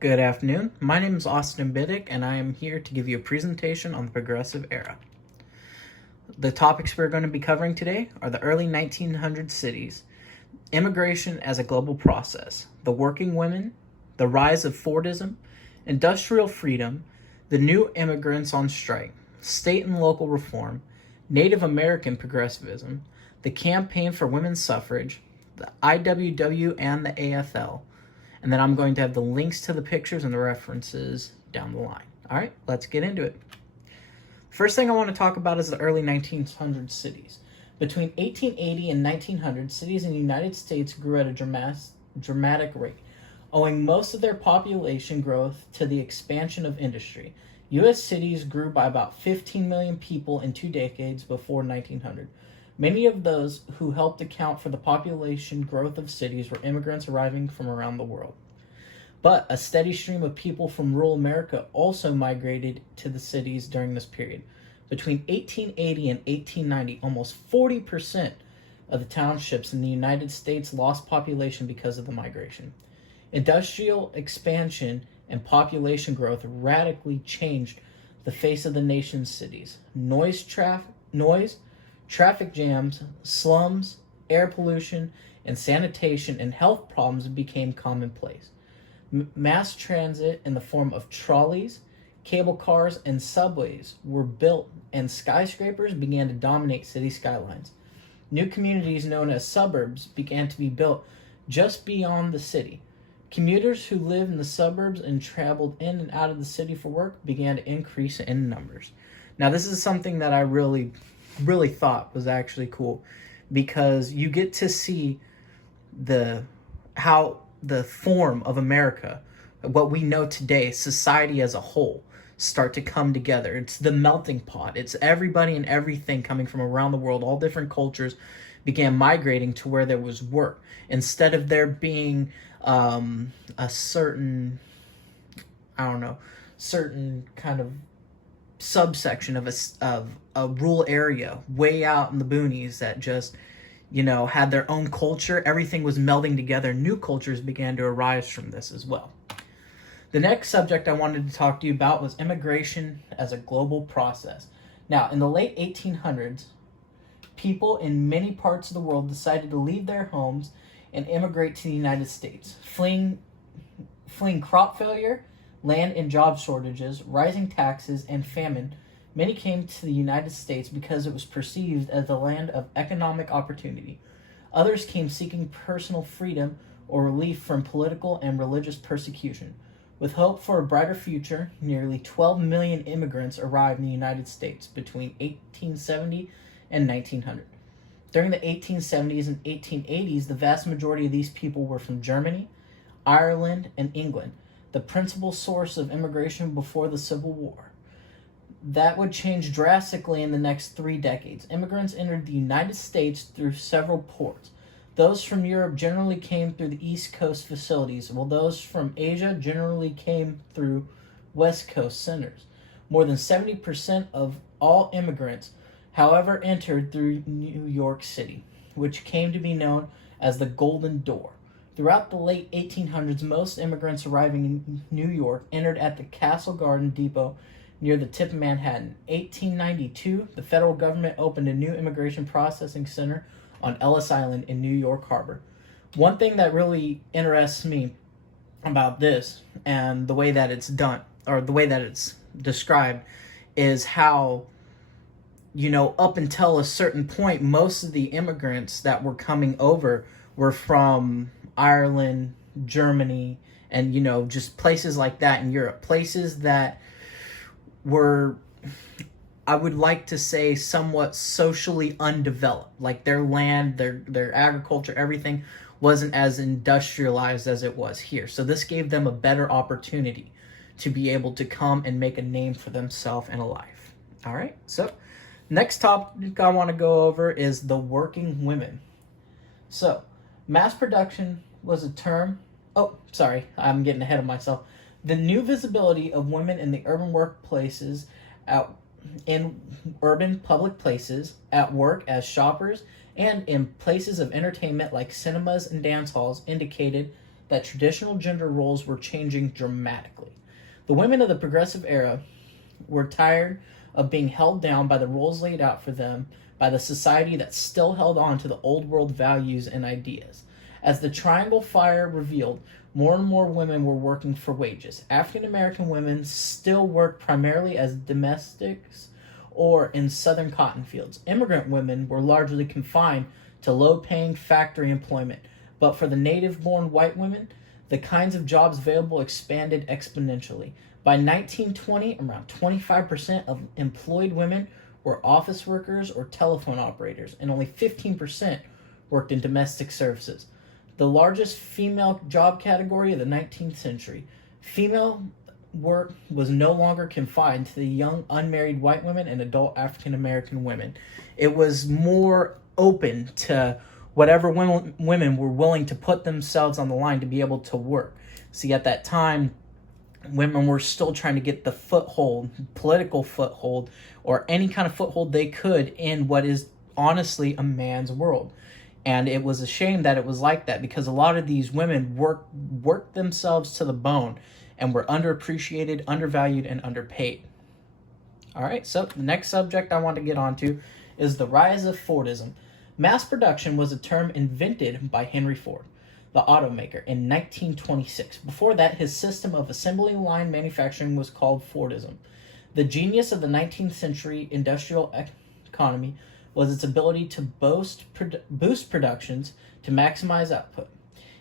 Good afternoon. My name is Austin Biddick, and I am here to give you a presentation on the Progressive Era. The topics we're going to be covering today are the early 1900 cities, immigration as a global process, the working women, the rise of Fordism, industrial freedom, the new immigrants on strike, state and local reform, Native American progressivism, the campaign for women's suffrage, the IWW and the AFL, and then I'm going to have the links to the pictures and the references down the line. All right, let's get into it. First thing I want to talk about is the early 1900 cities. Between 1880 and 1900, cities in the United States grew at a dramatic rate, owing most of their population growth to the expansion of industry. U.S. cities grew by about 15 million people in 2 decades before 1900. Many of those who helped account for the population growth of cities were immigrants arriving from around the world. But a steady stream of people from rural America also migrated to the cities during this period. Between 1880 and 1890, almost 40% of the townships in the United States lost population because of the migration. Industrial expansion and population growth radically changed the face of the nation's cities. Traffic jams, slums, air pollution, and sanitation and health problems became commonplace. Mass transit in the form of trolleys, cable cars, and subways were built, and skyscrapers began to dominate city skylines. New communities known as suburbs began to be built just beyond the city. Commuters who lived in the suburbs and traveled in and out of the city for work began to increase in numbers. Now, this is something that I really thought was actually cool, because you get to see how the form of America, what we know today, society as a whole, start to come together. It's the melting pot. It's everybody and everything coming from around the world. All different cultures began migrating to where there was work. Instead of there being a certain kind of subsection of a rural area way out in the boonies that just had their own culture. Everything was melding together. New cultures began to arise from this as well. The next subject I wanted to talk to you about was immigration as a global process. Now, in the late 1800s, people in many parts of the world decided to leave their homes and immigrate to the United States, fleeing crop failure, land and job shortages, rising taxes, and famine. Many came to the United States because it was perceived as the land of economic opportunity. Others came seeking personal freedom or relief from political and religious persecution. With hope for a brighter future, nearly 12 million immigrants arrived in the United States between 1870 and 1900. During the 1870s and 1880s, the vast majority of these people were from Germany, Ireland, and England, the principal source of immigration before the Civil War. That would change drastically in the next 3 decades. Immigrants entered the United States through several ports. Those from Europe generally came through the East Coast facilities, while those from Asia generally came through West Coast centers. More than 70% of all immigrants, however, entered through New York City, which came to be known as the Golden Door. Throughout the late 1800s, most immigrants arriving in New York entered at the Castle Garden Depot near the tip of Manhattan. 1892, the federal government opened a new immigration processing center on Ellis Island in New York Harbor. One thing that really interests me about this and the way that it's done, or the way that it's described, is how, up until a certain point, most of the immigrants that were coming over were from Ireland, Germany, and, just places like that in Europe. Places that were, I would like to say, somewhat socially undeveloped. Like their land, their agriculture, everything wasn't as industrialized as it was here. So this gave them a better opportunity to be able to come and make a name for themselves and a life. All right, so next topic I want to go over is the working women. So mass production was a term. Oh, sorry, I'm getting ahead of myself. The new visibility of women in the urban workplaces, in urban public places, at work as shoppers, and in places of entertainment like cinemas and dance halls indicated that traditional gender roles were changing dramatically. The women of the progressive era were tired of being held down by the roles laid out for them by the society that still held on to the old world values and ideas. As the Triangle Fire revealed, more and more women were working for wages. African American women still worked primarily as domestics or in southern cotton fields. Immigrant women were largely confined to low-paying factory employment, but for the native-born white women, the kinds of jobs available expanded exponentially. By 1920, around 25% of employed women were office workers or telephone operators, and only 15% worked in domestic services. The largest female job category of the 19th century. Female work was no longer confined to the young unmarried white women and adult African American women. It was more open to whatever women were willing to put themselves on the line to be able to work. See, at that time, women were still trying to get the foothold, political foothold, or any kind of foothold they could in what is honestly a man's world. And it was a shame that it was like that, because a lot of these women worked themselves to the bone and were underappreciated, undervalued, and underpaid. All right, so the next subject I want to get onto is the rise of Fordism. Mass production was a term invented by Henry Ford, the automaker, in 1926. Before that, his system of assembly line manufacturing was called Fordism. The genius of the 19th century industrial economy was its ability to boost productions to maximize output.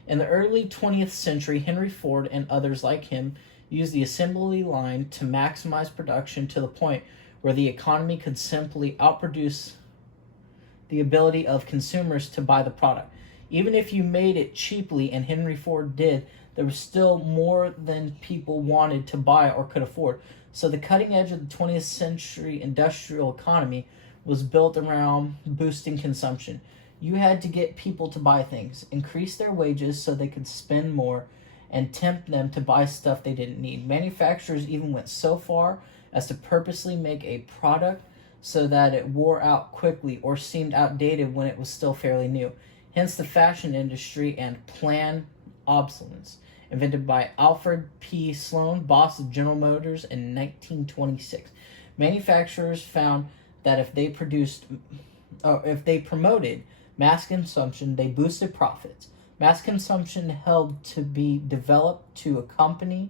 In the early 20th century, Henry Ford and others like him used the assembly line to maximize production to the point where the economy could simply outproduce the ability of consumers to buy the product. Even if you made it cheaply, and Henry Ford did, there was still more than people wanted to buy or could afford. So the cutting edge of the 20th century industrial economy was built around boosting consumption. You had to get people to buy things, increase their wages so they could spend more, and tempt them to buy stuff they didn't need. Manufacturers even went so far as to purposely make a product so that it wore out quickly or seemed outdated when it was still fairly new. Hence the fashion industry and planned obsolescence, invented by Alfred P. Sloan, boss of General Motors, in 1926. Manufacturers found that if they promoted mass consumption, they boosted profits. Mass consumption held to be developed to accompany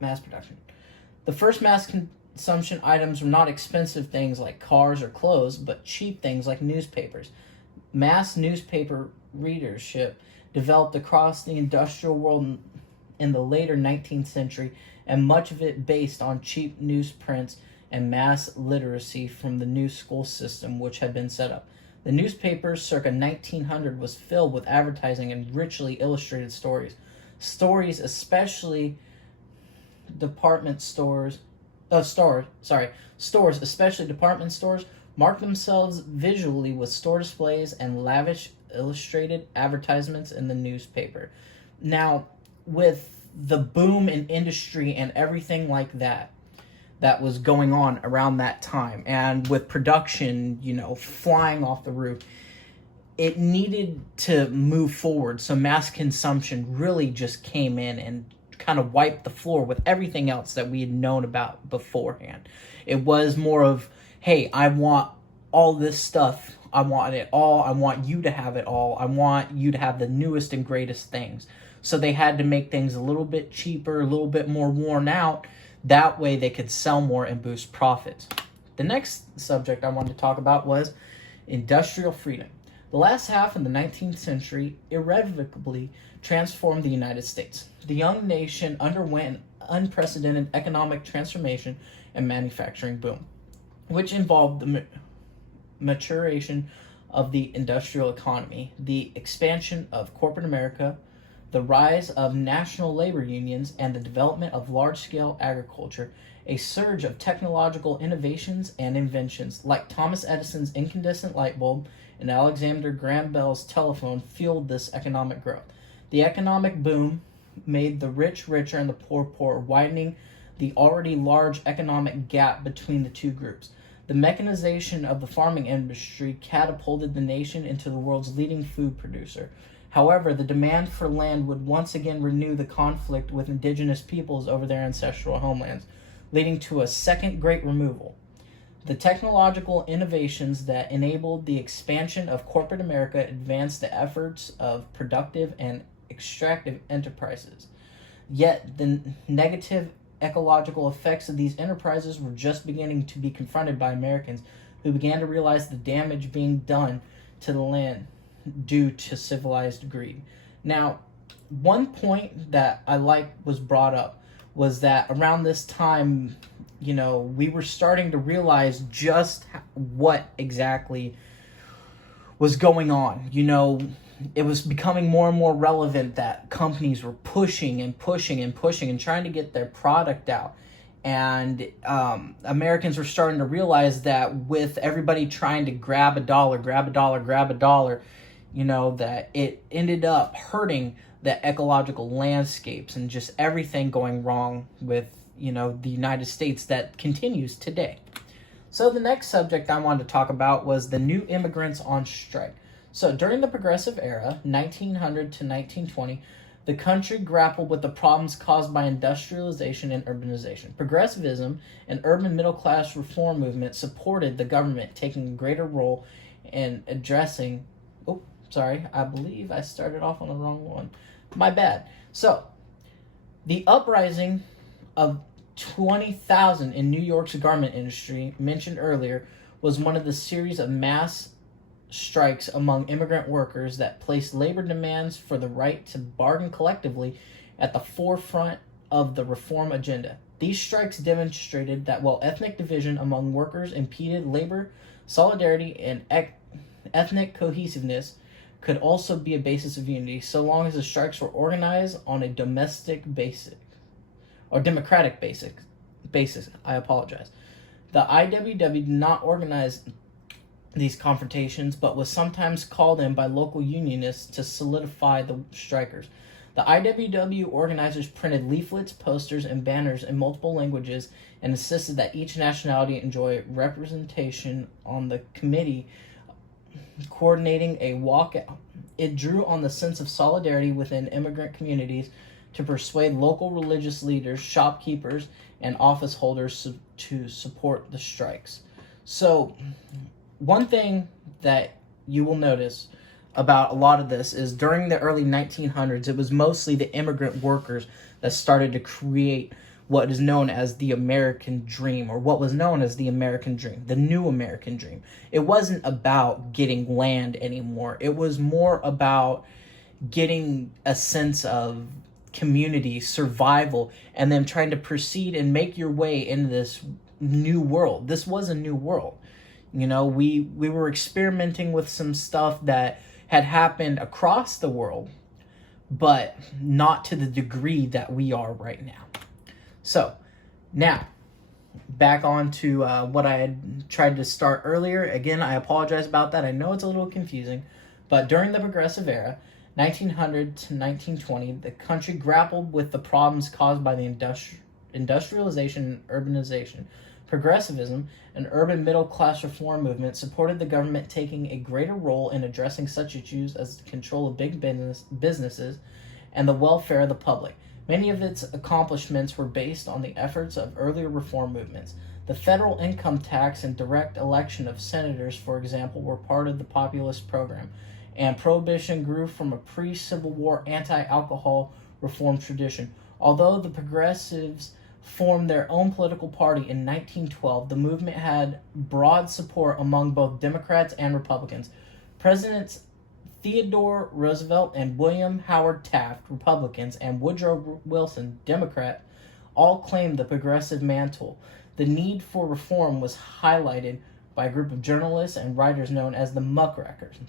mass production. The first mass consumption items were not expensive things like cars or clothes, but cheap things like newspapers. Mass newspaper readership developed across the industrial world in the later 19th century, and much of it based on cheap newsprints and mass literacy from the new school system which had been set up. The newspapers circa 1900 was filled with advertising and richly illustrated stories. Stores, especially department stores, marked themselves visually with store displays and lavish illustrated advertisements in the newspaper. Now, with the boom in industry and everything like that was going on around that time, and with production, flying off the roof, it needed to move forward. So mass consumption really just came in and kind of wiped the floor with everything else that we had known about beforehand. It was more of, hey, I want all this stuff. I want it all. I want you to have it all. I want you to have the newest and greatest things. So they had to make things a little bit cheaper, a little bit more worn out. That way they could sell more and boost profits. The next subject I wanted to talk about was industrial freedom. The last half of the 19th century irrevocably transformed the United States. The young nation underwent an unprecedented economic transformation and manufacturing boom, which involved the maturation of the industrial economy, the expansion of corporate America, the rise of national labor unions, and the development of large-scale agriculture. A surge of technological innovations and inventions, like Thomas Edison's incandescent light bulb and Alexander Graham Bell's telephone, fueled this economic growth. The economic boom made the rich richer and the poor poorer, widening the already large economic gap between the two groups. The mechanization of the farming industry catapulted the nation into the world's leading food producer. However, the demand for land would once again renew the conflict with indigenous peoples over their ancestral homelands, leading to a second great removal. The technological innovations that enabled the expansion of corporate America advanced the efforts of productive and extractive enterprises. Yet, the negative ecological effects of these enterprises were just beginning to be confronted by Americans who began to realize the damage being done to the land due to civilized greed. Now, one point that I like was brought up was that around this time, we were starting to realize just what exactly was going on. It was becoming more and more relevant that companies were pushing and pushing and pushing and trying to get their product out. And Americans were starting to realize that with everybody trying to grab a dollar, that it ended up hurting the ecological landscapes and just everything going wrong with, the United States that continues today. So the next subject I wanted to talk about was the new immigrants on strike. So during the Progressive Era, 1900 to 1920, the country grappled with the problems caused by industrialization and urbanization. Progressivism and urban middle-class reform movement supported the government taking a greater role in addressing... I believe I started off on the wrong one. My bad. So, the uprising of 20,000 in New York's garment industry, mentioned earlier, was one of the series of mass strikes among immigrant workers that placed labor demands for the right to bargain collectively at the forefront of the reform agenda. These strikes demonstrated that while ethnic division among workers impeded labor, solidarity and ethnic cohesiveness could also be a basis of unity, so long as the strikes were organized on a democratic basis. I apologize. The IWW did not organize these confrontations, but was sometimes called in by local unionists to solidify the strikers. The IWW organizers printed leaflets, posters, and banners in multiple languages and insisted that each nationality enjoy representation on the committee coordinating a walkout. It drew on the sense of solidarity within immigrant communities to persuade local religious leaders, shopkeepers, and office holders to support the strikes. So, one thing that you will notice about a lot of this is during the early 1900s, it was mostly the immigrant workers that started to create what is known as the American dream, or what was known as the American dream, the new American dream. It wasn't about getting land anymore. It was more about getting a sense of community, survival, and then trying to proceed and make your way into this new world. This was a new world. We were experimenting with some stuff that had happened across the world, but not to the degree that we are right now. So, now, back on to what I had tried to start earlier. Again, I apologize about that. I know it's a little confusing, but during the Progressive Era, 1900 to 1920, the country grappled with the problems caused by the industrialization and urbanization. Progressivism, an urban middle-class reform movement, supported the government taking a greater role in addressing such issues as the control of big businesses and the welfare of the public. Many of its accomplishments were based on the efforts of earlier reform movements. The federal income tax and direct election of senators, for example, were part of the populist program, and prohibition grew from a pre-Civil War anti-alcohol reform tradition. Although the progressives formed their own political party in 1912, the movement had broad support among both Democrats and Republicans. Presidents Theodore Roosevelt and William Howard Taft, Republicans, and Woodrow Wilson, Democrat, all claimed the progressive mantle. The need for reform was highlighted by a group of journalists and writers known as the Muckrakers,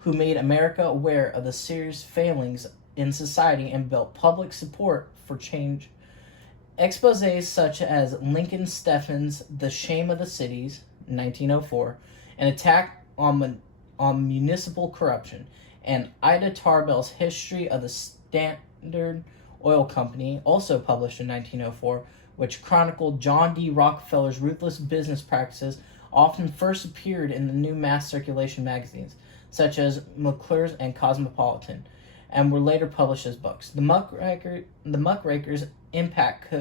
who made America aware of the serious failings in society and built public support for change. Exposés such as Lincoln Steffen's The Shame of the Cities, 1904, an attack on municipal corruption, and Ida Tarbell's History of the Standard Oil Company, also published in 1904, which chronicled John D. Rockefeller's ruthless business practices, often first appeared in the new mass circulation magazines, such as McClure's and Cosmopolitan, and were later published as books. The Muckraker's impact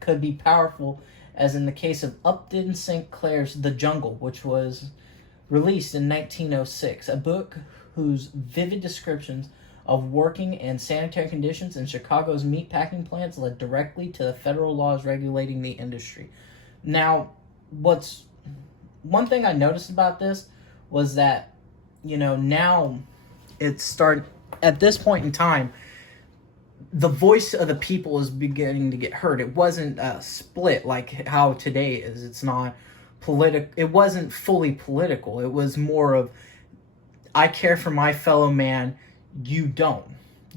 could be powerful, as in the case of Upton Sinclair's The Jungle, which was released in 1906, a book whose vivid descriptions of working and sanitary conditions in Chicago's meatpacking plants led directly to the federal laws regulating the industry. Now, one thing I noticed about this was that, now it started, at this point in time, the voice of the people is beginning to get heard. It wasn't split like how today is. It's not political. It wasn't fully political. It was more of, I care for my fellow man, you don't.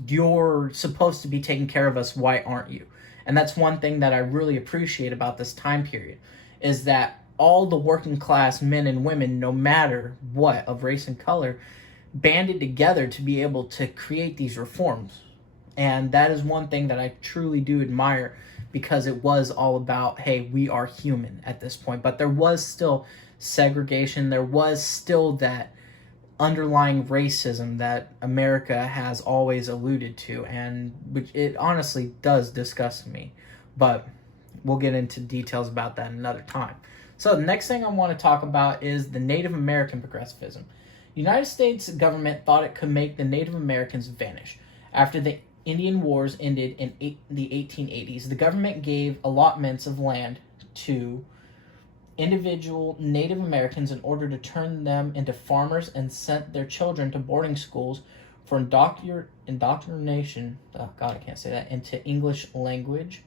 You're supposed to be taking care of us, why aren't you? And that's one thing that I really appreciate about this time period, is that all the working class men and women, no matter what, of race and color, banded together to be able to create these reforms. And that is one thing that I truly do admire, because it was all about, hey, we are human at this point. But there was still segregation. There was still that underlying racism that America has always alluded to, and which it honestly does disgust me. But we'll get into details about that another time. So the next thing I want to talk about is the Native American progressivism. The United States government thought it could make the Native Americans vanish. After the Indian Wars ended in the 1880s, the government gave allotments of land to individual Native Americans in order to turn them into farmers, and sent their children to boarding schools for indoctrination. Oh God, I can't say that. Into the English language,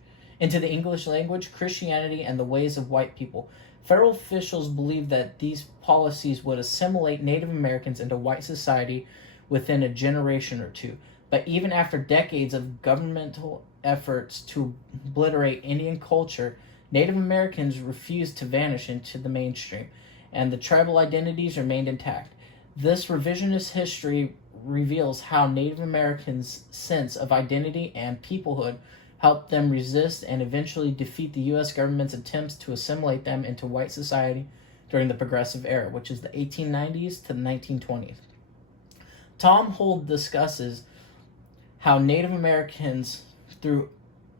Christianity, and the ways of white people. Federal officials believed that these policies would assimilate Native Americans into white society within a generation or two. But even after decades of governmental efforts to obliterate Indian culture, Native Americans refused to vanish into the mainstream, and the tribal identities remained intact. This revisionist history reveals how Native Americans' sense of identity and peoplehood helped them resist and eventually defeat the U.S. government's attempts to assimilate them into white society during the Progressive Era, which is the 1890s to the 1920s. Tom Hold discusses how Native Americans, through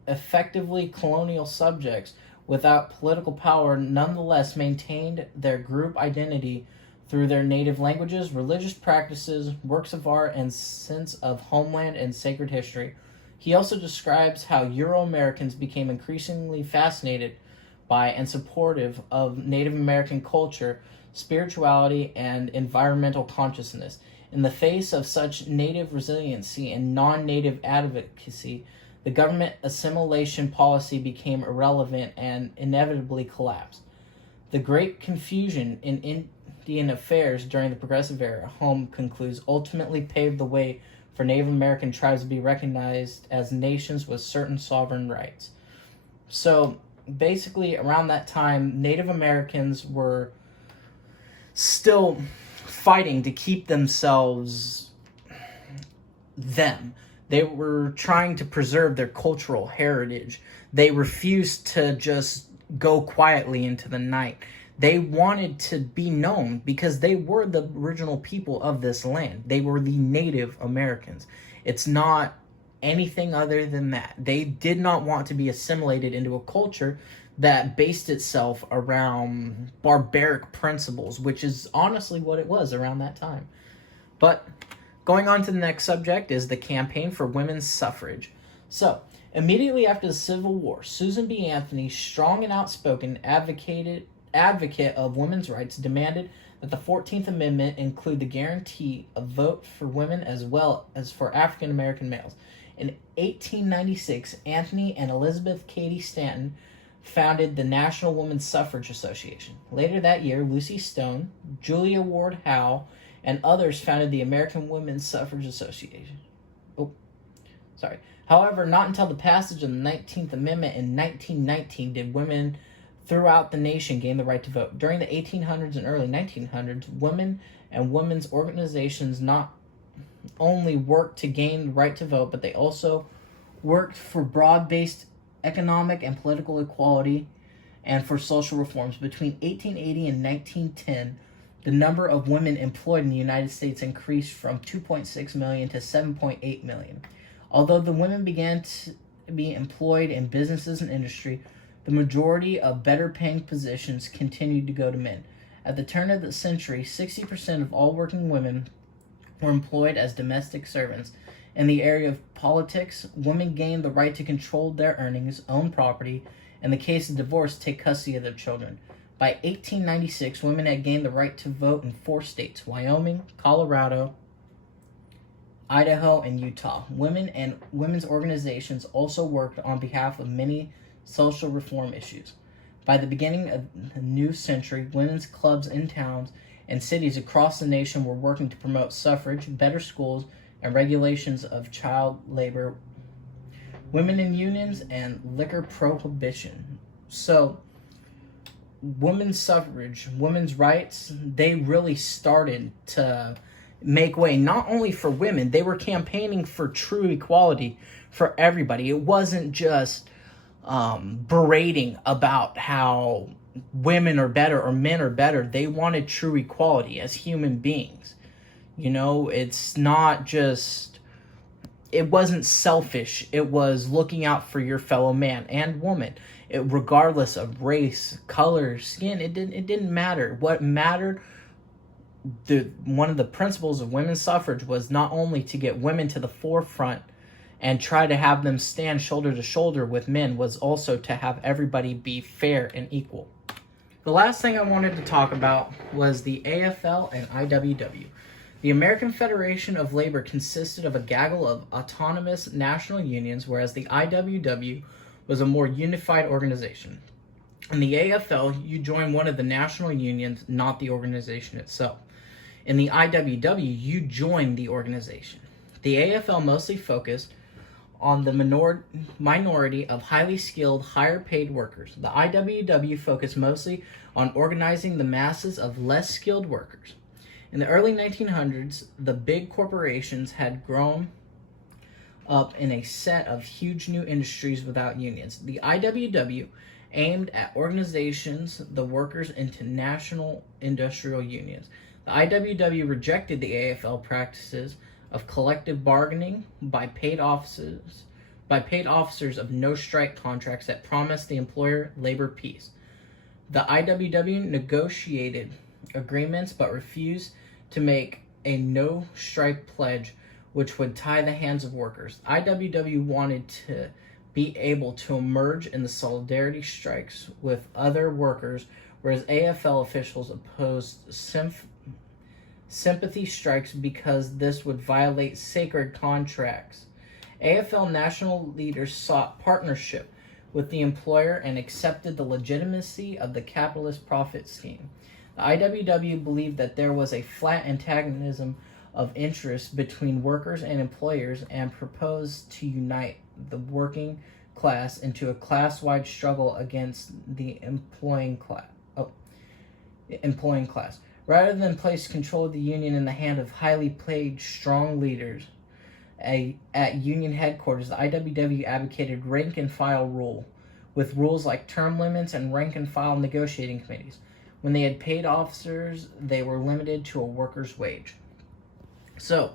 effectively colonial subjects without political power, nonetheless maintained their group identity through their native languages, religious practices, works of art, and sense of homeland and sacred history. He also describes how Euro-Americans became increasingly fascinated by and supportive of Native American culture, spirituality, and environmental consciousness. In the face of such native resiliency and non-native advocacy, the government assimilation policy became irrelevant and inevitably collapsed. The great confusion in Indian affairs during the Progressive Era, Home concludes, ultimately paved the way for Native American tribes to be recognized as nations with certain sovereign rights. So basically, around that time, Native Americans were still fighting to keep themselves them. They were trying to preserve their cultural heritage. They refused to just go quietly into the night. They wanted to be known because they were the original people of this land. They were the Native Americans. It's not anything other than that. They did not want to be assimilated into a culture that based itself around barbaric principles, which is honestly what it was around that time. But going on to the next subject is the campaign for women's suffrage. So, immediately after the Civil War, Susan B. Anthony, strong and outspoken advocate of women's rights, demanded that the 14th Amendment include the guarantee of vote for women as well as for African American males. In 1896, Anthony and Elizabeth Cady Stanton founded the National Women's Suffrage Association. Later that year, Lucy Stone, Julia Ward Howe, and others founded the American Women's Suffrage Association. However, not until the passage of the 19th Amendment in 1919 did women throughout the nation gain the right to vote. During the 1800s and early 1900s, women and women's organizations not only worked to gain the right to vote, but they also worked for broad-based economic and political equality and for social reforms. Between 1880 and 1910, the number of women employed in the United States increased from 2.6 million to 7.8 million. Although the women began to be employed in businesses and industry, the majority of better paying positions continued to go to men. At the turn of the century, 60% of all working women were employed as domestic servants. In the area of politics, women gained the right to control their earnings, own property, in the case of divorce, take custody of their children. By 1896, women had gained the right to vote in 4 states: Wyoming, Colorado, Idaho, and Utah. Women and women's organizations also worked on behalf of many social reform issues. By the beginning of the new century, women's clubs in towns and cities across the nation were working to promote suffrage, better schools, and regulations of child labor, women in unions, and liquor prohibition. So, women's suffrage, women's rights, they really started to make way not only for women, they were campaigning for true equality for everybody. It wasn't just berating about how women are better or men are better. They wanted true equality as human beings. You know, it's not just, it wasn't selfish. It was looking out for your fellow man and woman. Regardless of race, color, skin, it didn't matter. What mattered, one of the principles of women's suffrage was not only to get women to the forefront and try to have them stand shoulder to shoulder with men, was also to have everybody be fair and equal. The last thing I wanted to talk about was the AFL and IWW. The American Federation of Labor consisted of a gaggle of autonomous national unions, whereas the IWW was a more unified organization. In the AFL, you join one of the national unions, not the organization itself. In the IWW, you join the organization. The AFL mostly focused on the minority of highly skilled, higher paid workers. The IWW focused mostly on organizing the masses of less skilled workers. In the early 1900s, the big corporations had grown up in a set of huge new industries without unions. The IWW aimed at organizations the workers into national industrial unions. The IWW rejected the AFL practices of collective bargaining by paid officers of no-strike contracts that promised the employer labor peace. The IWW negotiated agreements but refused to make a no-strike pledge which would tie the hands of workers. IWW wanted to be able to emerge in the solidarity strikes with other workers, whereas AFL officials opposed sympathy strikes because this would violate sacred contracts. AFL national leaders sought partnership with the employer and accepted the legitimacy of the capitalist profit scheme. The IWW believed that there was a flat antagonism of interest between workers and employers and proposed to unite the working class into a class-wide struggle against the employing class. Rather than place control of the union in the hand of highly paid, strong leaders at union headquarters, the IWW advocated rank-and-file rule, with rules like term limits and rank-and-file negotiating committees. When they had paid officers, they were limited to a worker's wage. So,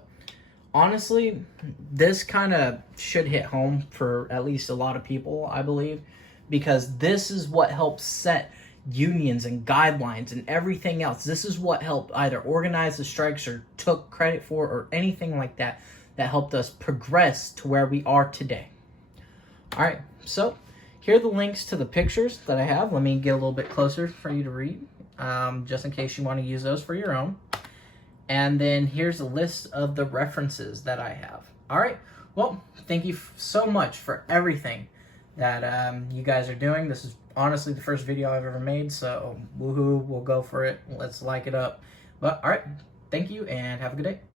honestly, this kind of should hit home for at least a lot of people, I believe, because this is what helps set unions and guidelines and everything else. This is what helped either organize the strikes or took credit for or anything like that helped us progress to where we are today. All right, so here are the links to the pictures that I have. Let me get a little bit closer for you to read, just in case you want to use those for your own. And then here's a list of the references that I have. All right, well, thank you so much for everything that you guys are doing. This is honestly the first video I've ever made, so woohoo, we'll go for it. Let's like it up. But all right, thank you and have a good day.